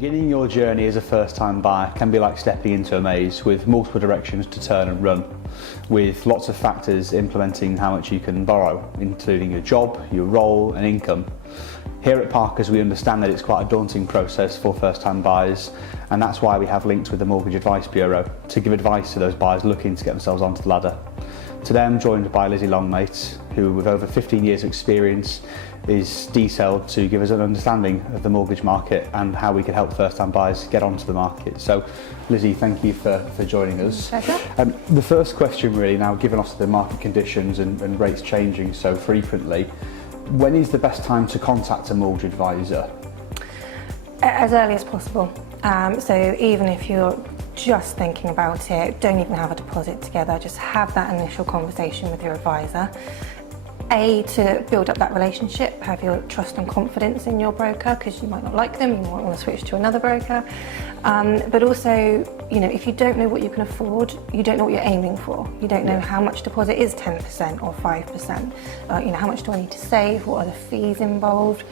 Beginning your journey as a first-time buyer can be like stepping into a maze with multiple directions to turn and run, with lots of factors implementing how much you can borrow, including your job, your role and income. Here at Parkers we understand that it's quite a daunting process for first-time buyers, and that's why we have links with the Mortgage Advice Bureau to give advice to those buyers looking to get themselves onto the ladder. Today I'm joined by Lizzie Longmate, who with over 15 years experience is detailed to give us an understanding of the mortgage market and how we can help first-time buyers get onto the market. So Lizzie, thank you for joining us. The first question really, now given us the market conditions and rates changing so frequently, when is the best time to contact a mortgage advisor? As early as possible. So even if you're just thinking about it, don't even have a deposit together, just have that initial conversation with your advisor. To build up that relationship, have your trust and confidence in your broker, because you might not like them, you might want to switch to another broker. But also, if you don't know what you can afford, you don't know what you're aiming for. You don't know how much deposit is 10% or 5%. How much do I need to save? What are the fees involved?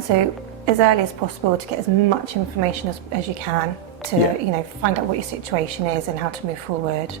So as early as possible to get as much information as you can to find out what your situation is and how to move forward.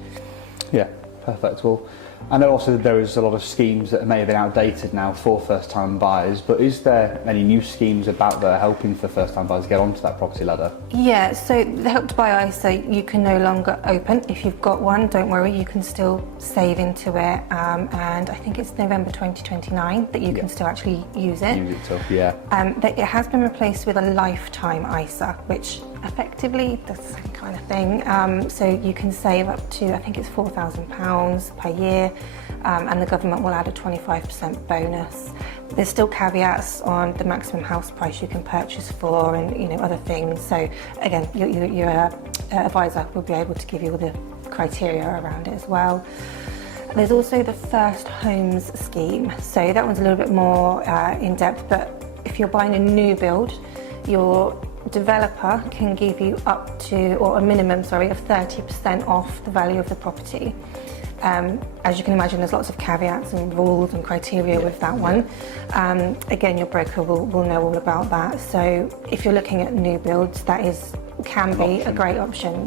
Yeah, perfect. Well, I know also that there is a lot of schemes that may have been outdated now for first-time buyers, but is there any new schemes about that are helping for first-time buyers get onto that property ladder? Yeah, so the Help to Buy ISA you can no longer open. If you've got one, don't worry, you can still save into it, and I think it's November 2029 that you can still actually use it. But it has been replaced with a lifetime ISA, which effectively does the same kind of thing. So you can save up to, I think it's £4,000 per year, and the government will add a 25% bonus. There's still caveats on the maximum house price you can purchase for and other things. So again, your advisor will be able to give you all the criteria around it as well. There's also the First Homes scheme. So that one's a little bit more in depth, but if you're buying a new build, your developer can give you up to, or a minimum, of 30% off the value of the property. As you can imagine, there's lots of caveats and rules and criteria with that one. Again, your broker will know all about that. So if you're looking at new builds, that can be a great option.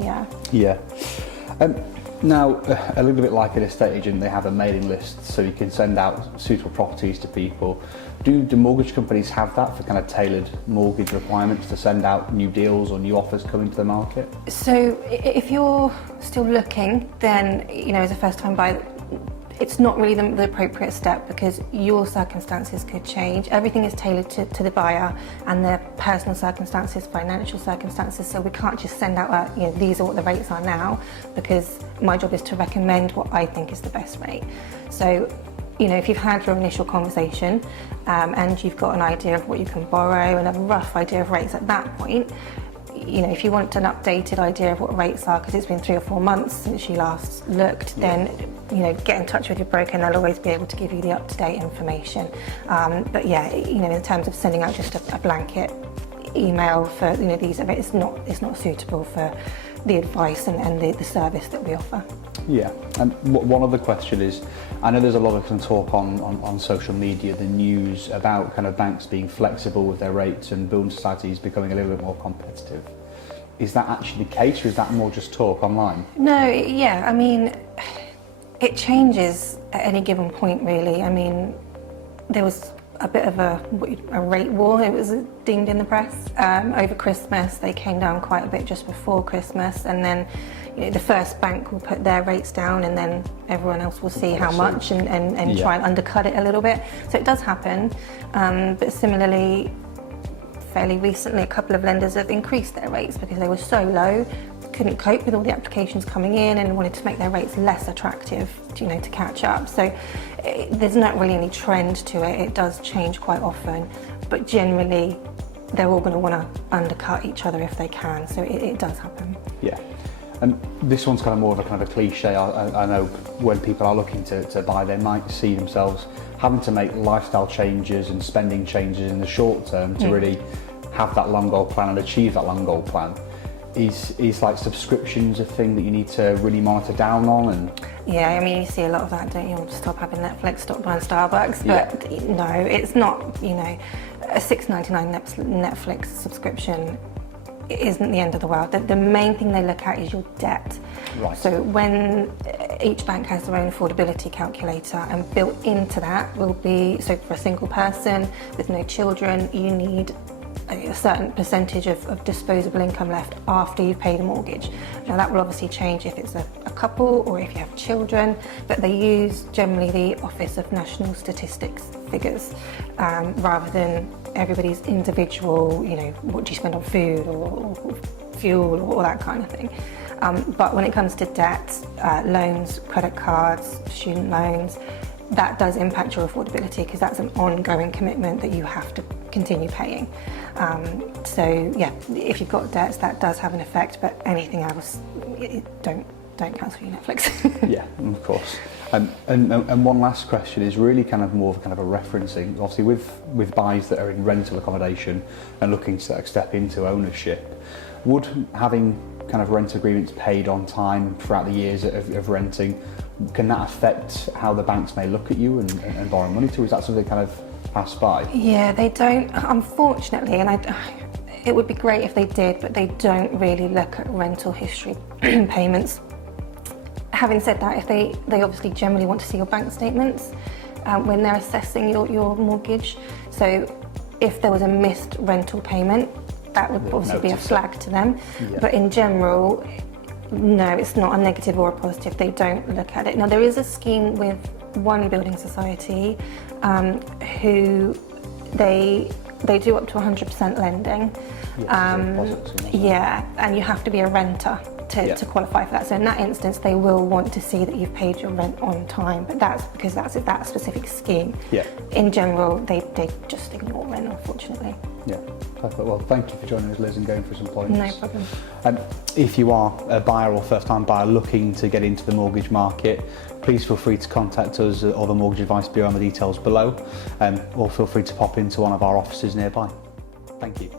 Now, a little bit like an estate agent, they have a mailing list so you can send out suitable properties to people. Do mortgage companies have that for kind of tailored mortgage requirements to send out new deals or new offers coming to the market? So if you're still looking, then as a first-time buyer, it's not really the appropriate step because your circumstances could change. Everything is tailored to the buyer and their personal circumstances, financial circumstances, so we can't just send out these are what the rates are now, because my job is to recommend what I think is the best rate. So if you've had your initial conversation and you've got an idea of what you can borrow and a rough idea of rates at that point, if you want an updated idea of what rates are, because it's been 3 or 4 months since you last looked, then get in touch with your broker and they'll always be able to give you the up-to-date information. But in terms of sending out just a blanket email for these, it's not suitable for the advice and the service that we offer. Yeah, and one other question is, I know there's a lot of talk on social media, the news, about kind of banks being flexible with their rates and building societies becoming a little bit more competitive. Is that actually the case, or is that more just talk online? No, I mean, it changes at any given point really. I mean, there was a bit of a rate war, it was deemed in the press. Over Christmas, they came down quite a bit just before Christmas, and then the first bank will put their rates down and then everyone else will see how much and try and undercut it a little bit. So it does happen, but similarly, fairly recently, a couple of lenders have increased their rates because they were so low, couldn't cope with all the applications coming in and wanted to make their rates less attractive, to catch up. So there's not really any trend to it. It does change quite often, but generally they're all going to want to undercut each other if they can. So it does happen. Yeah. And this one's kind of more of a kind of a cliche. I know when people are looking to buy, they might see themselves having to make lifestyle changes and spending changes in the short term to really have that long goal plan and achieve that long goal plan. Is like subscriptions a thing that you need to really monitor down on? And yeah, I mean, you see a lot of that, don't you? Stop having Netflix, stop buying Starbucks, but no, it's not. A $6.99 Netflix subscription it isn't the end of the world. The main thing they look at is your debt. Right. So when each bank has their own affordability calculator, and built into that will be, so for a single person with no children, you need a certain percentage of disposable income left after you've paid a mortgage. Now that will obviously change if it's a couple or if you have children, but they use generally the Office of National Statistics figures rather than everybody's individual, you know, what do you spend on food or fuel or that kind of thing. But when it comes to debt, loans, credit cards, student loans, that does impact your affordability because that's an ongoing commitment that you have to continue paying. So yeah, if you've got debts, that does have an effect, but anything else, don't cancel your Netflix. Yeah, of course. And one last question is really kind of more of kind of a referencing. Obviously, with buyers that are in rental accommodation and looking to step into ownership, would having kind of rent agreements paid on time throughout the years of renting, can that affect how the banks may look at you and borrow money to? Is that something kind of passed by? Yeah, they don't, unfortunately, and it would be great if they did, but they don't really look at rental history payments. Having said that, if they obviously generally want to see your bank statements when they're assessing your mortgage. So if there was a missed rental payment, that would obviously be a flag to them. Yeah. But in general, no, it's not a negative or a positive. They don't look at it. Now, there is a scheme with one building society who they do up to 100% lending. Yeah, and you have to be a renter to qualify for that. So in that instance, they will want to see that you've paid your rent on time, but that's because that's that specific scheme. Yeah. In general, they just ignore rent, unfortunately. Yeah, perfect. Well, thank you for joining us, Liz, and going through some points. No problem. If you are a buyer or first-time buyer looking to get into the mortgage market, please feel free to contact us or the Mortgage Advice Bureau on the details below, or feel free to pop into one of our offices nearby. Thank you.